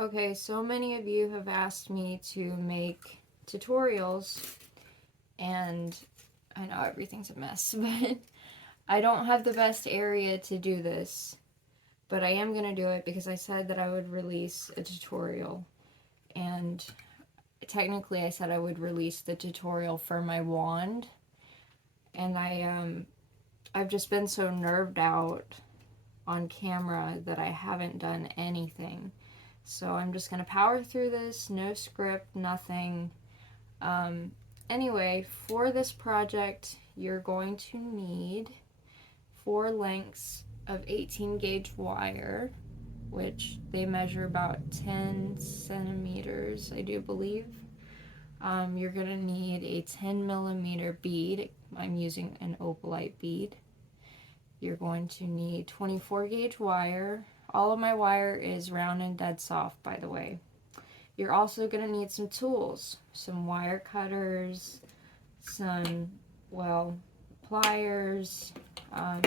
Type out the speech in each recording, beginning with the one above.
Okay, so many of you have asked me to make tutorials, and I know everything's a mess, but I don't have the best area to do this, but I am going to do it because I said that I would release a tutorial, and technically I said I would release the tutorial for my wand, and I've just been so nerved out on camera that I haven't done anything. So I'm just going to power through this, no script, nothing. Anyway, for this project, you're going to need 4 lengths of 18 gauge wire, which they measure about 10 centimeters, I do believe. You're going to need a 10 millimeter bead. I'm using an opalite bead. You're going to need 24 gauge wire. All of my wire is round and dead soft, by the way. You're also going to need some tools, some wire cutters, some, well, pliers,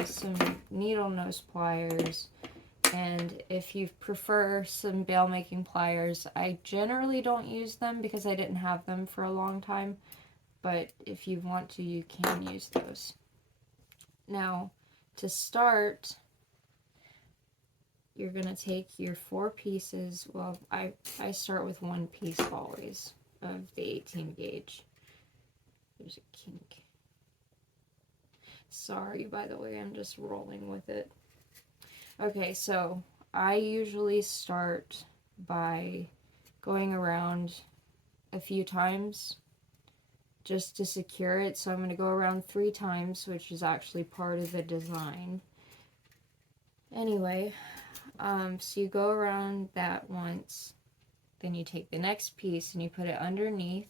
some needle nose pliers, and if you prefer some bail making pliers, I generally don't use them because I didn't have them for a long time, but if you want to, you can use those. Now, to start, you're going to take your 4 pieces. Well, I start with 1 piece always of the 18 gauge. There's a kink. Sorry, by the way, I'm just rolling with it. Okay, so I usually start by going around a few times just to secure it. So I'm going to go around 3 times, which is actually part of the design. Anyway, so you go around that once, then you take the next piece and you put it underneath.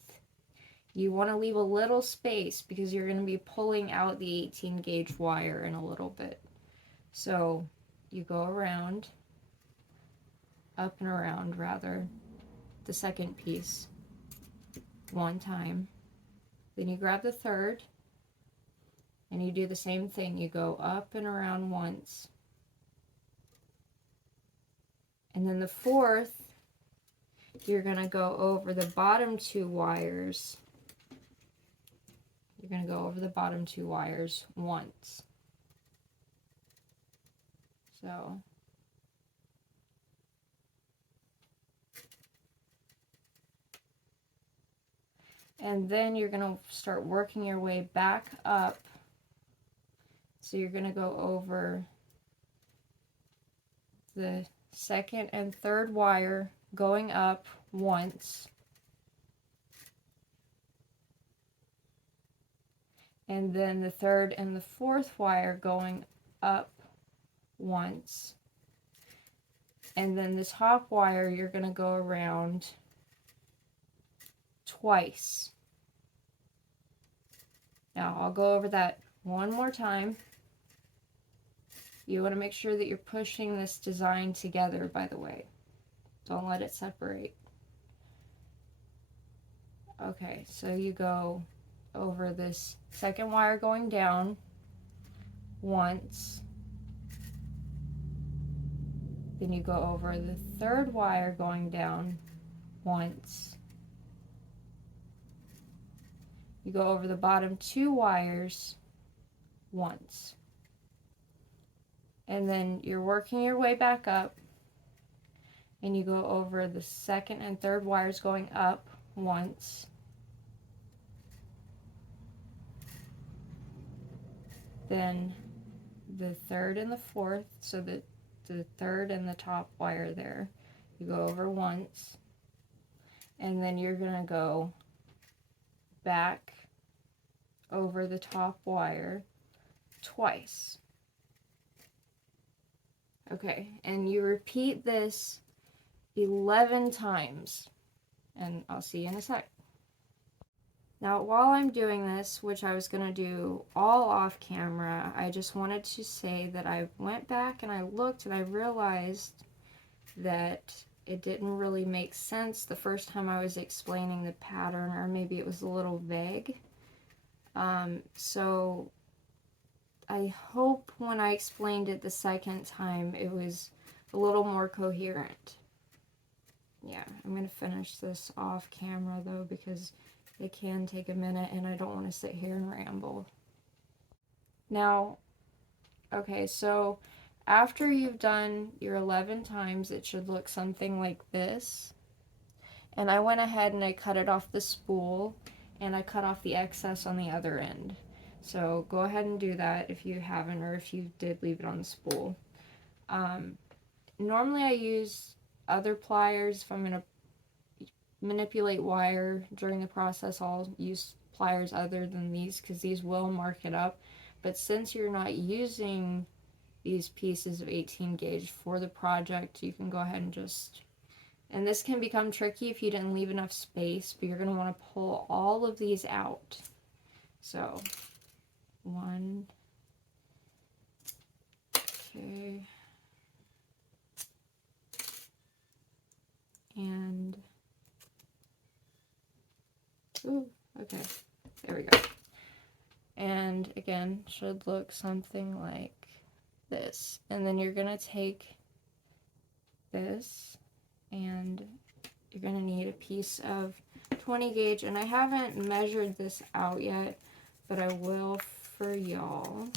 You want to leave a little space because you're going to be pulling out the 18 gauge wire in a little bit. So you go around, up and around rather, the second piece 1 time. Then you grab the third and you do the same thing. You go up and around once. And then the fourth, you're going to go over the bottom 2 wires. You're going to go over the bottom 2 wires once. So and then you're going to start working your way back up. So you're going to go over the second and third wire going up once. And then the third and the fourth wire going up once. And then the top wire you're going to go around twice. Now I'll go over that one more time. You want to make sure that you're pushing this design together, by the way. Don't let it separate. Okay, so you go over this second wire going down once. Then you go over the third wire going down once. You go over the bottom 2 wires once. And then you're working your way back up, and you go over the second and third wires going up once. Then the third and the fourth, so the third and the top wire there, you go over once. And then you're going to go back over the top wire twice. Okay, and you repeat this 11 times, and I'll see you in a sec. Now, while I'm doing this, which I was going to do all off camera, I just wanted to say that I went back and I looked and I realized that it didn't really make sense the first time I was explaining the pattern, or maybe it was a little vague. So I hope when I explained it the second time, it was a little more coherent. Yeah, I'm going to finish this off camera though because it can take a minute and I don't want to sit here and ramble. Now, okay, so after you've done your 11 times, it should look something like this. And I went ahead and I cut it off the spool and I cut off the excess on the other end. So go ahead and do that if you haven't, or if you did leave it on the spool. Normally I use other pliers. If I'm going to manipulate wire during the process, I'll use pliers other than these because these will mark it up. But since you're not using these pieces of 18 gauge for the project, you can go ahead and just, and this can become tricky if you didn't leave enough space, but you're going to want to pull all of these out. So, one, okay, and, ooh, okay, there we go. And again, should look something like this. And then you're going to take this and you're going to need a piece of 20 gauge, and I haven't measured this out yet, but I will for y'all.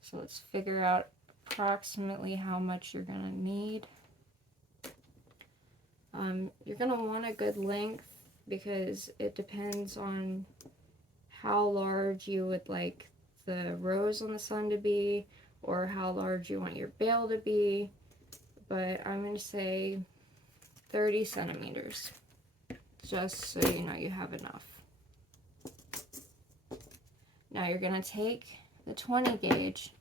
So let's figure out approximately how much you're going to need. You're going to want a good length because it depends on how large you would like the rose on the sun to be, or how large you want your bale to be, but I'm going to say 30 centimeters, just so you know you have enough. Now you're going to take the 20 gauge,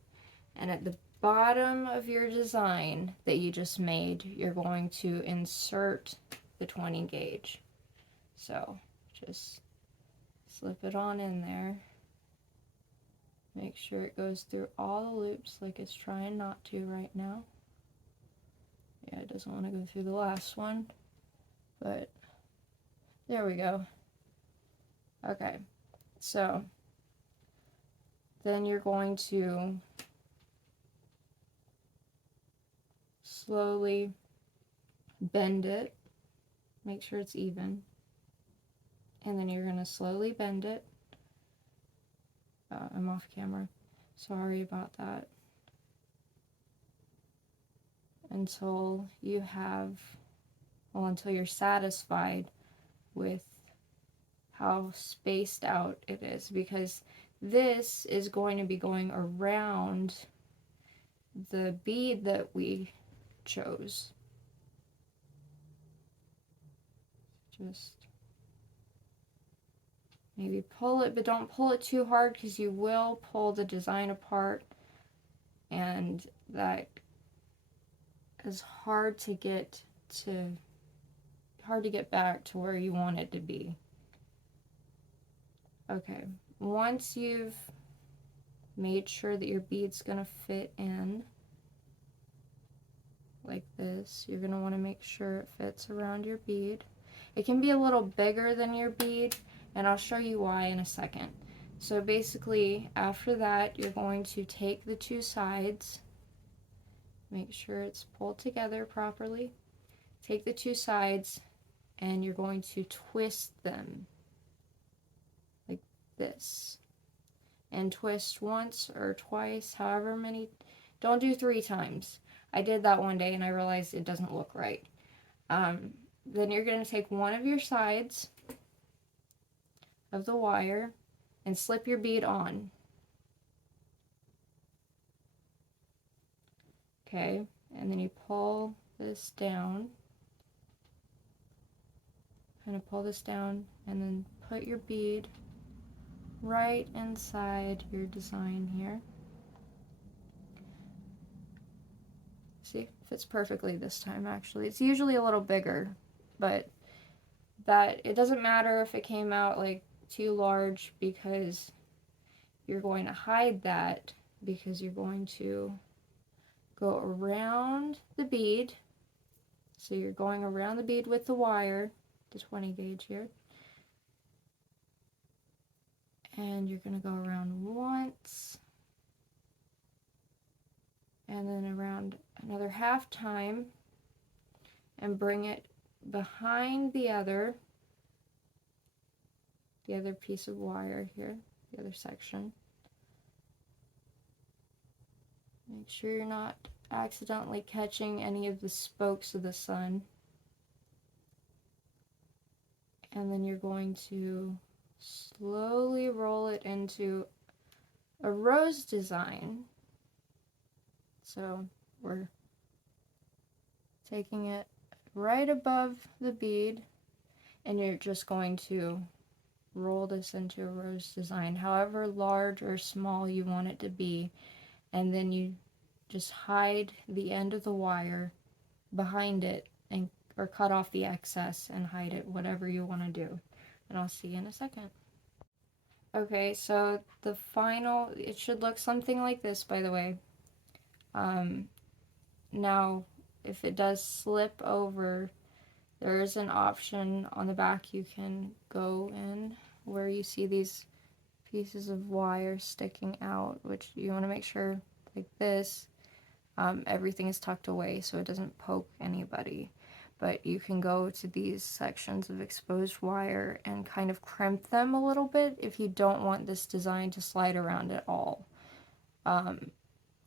and at the bottom of your design that you just made, you're going to insert the 20 gauge. So just slip it on in there. Make sure it goes through all the loops like it's trying not to right now. Yeah, it doesn't want to go through the last one, but there we go. Okay, so then you're going to slowly bend it, make sure it's even, and then you're going to slowly bend it. I'm off camera, sorry about that. Until you have, well, until you're satisfied with how spaced out it is, because this is going to be going around the bead that we chose. Just maybe pull it, but don't pull it too hard because you will pull the design apart, and that is hard to get back to where you want it to be. Okay, once you've made sure that your bead's gonna fit in like this, you're gonna want to make sure it fits around your bead. It can be a little bigger than your bead, and I'll show you why in a second. So basically, after that, you're going to take the two sides, make sure it's pulled together properly, take the two sides, and you're going to twist them like this. And twist once or twice, however many. Don't do 3 times. I did that one day and I realized it doesn't look right. Then you're going to take one of your sides of the wire and slip your bead on. Okay, and then you pull this down, kind of pull this down, and then put your bead right inside your design here. See, fits perfectly this time actually. It's usually a little bigger, but that it doesn't matter if it came out like too large, because you're going to hide that, because you're going to go around the bead. So you're going around the bead with the wire, the 20 gauge here. And you're going to go around once, and then around another half time, and bring it behind the other piece of wire here, the other section. Make sure you're not accidentally catching any of the spokes of the sun. And then you're going to slowly roll it into a rose design. So we're taking it right above the bead, and you're just going to roll this into a rose design, however large or small you want it to be, and then you just hide the end of the wire behind it, and or cut off the excess and hide it, whatever you want to do. And I'll see you in a second. Okay, so the final, it should look something like this, by the way. Now, if it does slip over, there is an option on the back you can go in where you see these pieces of wire sticking out, which you want to make sure, like this, everything is tucked away so it doesn't poke anybody. But you can go to these sections of exposed wire and kind of crimp them a little bit if you don't want this design to slide around at all.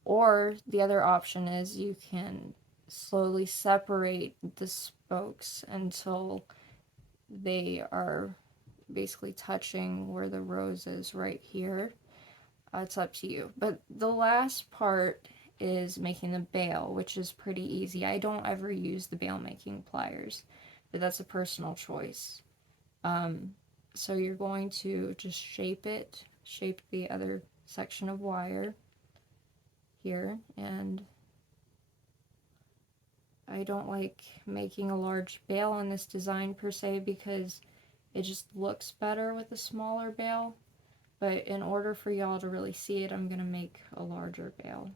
Or the other option is you can slowly separate the spokes until they are basically touching where the rose is right here. It's up to you. But the last part is making the bail, which is pretty easy. I don't ever use the bail making pliers, but that's a personal choice. So you're going to just shape the other section of wire here, and I don't like making a large bail on this design per se because it just looks better with a smaller bail, but in order for y'all to really see it, I'm going to make a larger bail.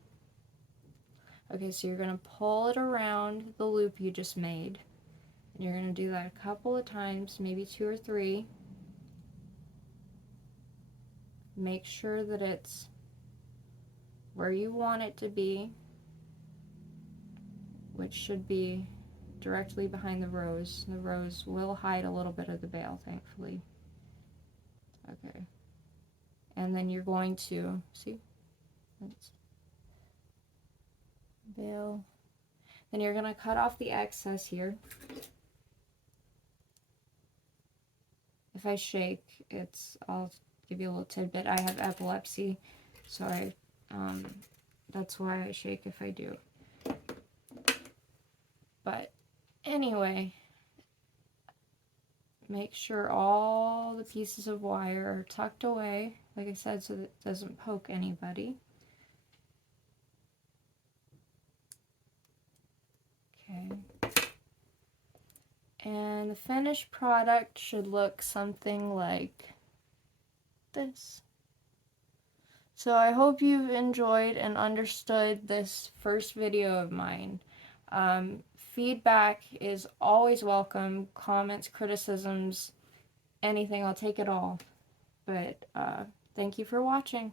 Okay, so you're going to pull it around the loop you just made, and you're going to do that a couple of times, maybe 2 or 3. Make sure that it's where you want it to be, which should be directly behind the rose. The rose will hide a little bit of the bail, thankfully. Okay. And then you're going to, see? Let's bail. Then you're going to cut off the excess here. If I shake, I'll give you a little tidbit. I have epilepsy, so that's why I shake if I do. But anyway, make sure all the pieces of wire are tucked away, like I said, so that it doesn't poke anybody. Okay. And the finished product should look something like this. So I hope you've enjoyed and understood this first video of mine. Feedback is always welcome. Comments, criticisms, anything, I'll take it all. But thank you for watching.